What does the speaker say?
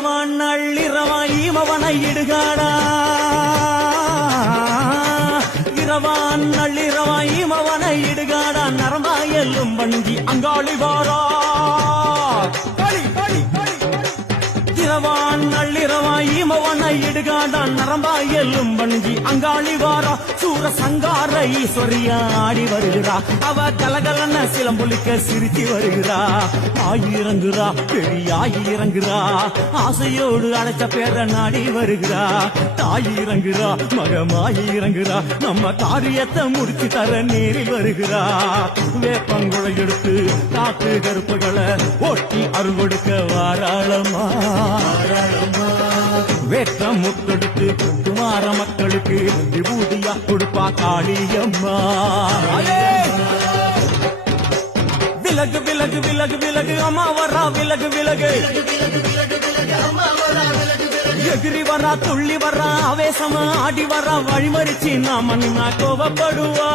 இரவான் நள்ளிரவாய் இமவனை இடுகாடா இரவான் நள்ளிரவாய் இமவனை இடுகாடா நரமாயல்லும் வண்டி அங்காளி வாரா இரவான் நள்ளிரவாய் இமவனை இடுகாடா நரம்பாயல்லும் வண்டி அங்காளி வாரா சூர சங்கார ஈஸ்வரியா ஆடி வருகிறா அவ கலகலன சிலம்பொலிக்க சிரிச்சு வருகிறா ஆயிரங்குறா பெரியாயிரங்குறா ஆசையோடு அழைச்ச பேர நாடி வருகிறா தாயிரங்குறா மகமாயிரங்குறா நம்ம காரியத்தை முடிச்சு தர நேரில் வருகிறா வேப்பங்குளை எடுத்து காத்து கருப்புகளை ஓட்டி அருள் கொடுக்க வாராளமா வேற்ற முத்தெடுத்து குமார மக்களுக்கு விபூதியா கொடுப்பா காளியம்மா விலகு விலகு விலகு விலகு அம்மா வரா விலகு விலகு எகிரி வரா துள்ளி வரா ஆவேசமா ஆடி வரா வழிமறிச்சு நாம கோவப்படுவா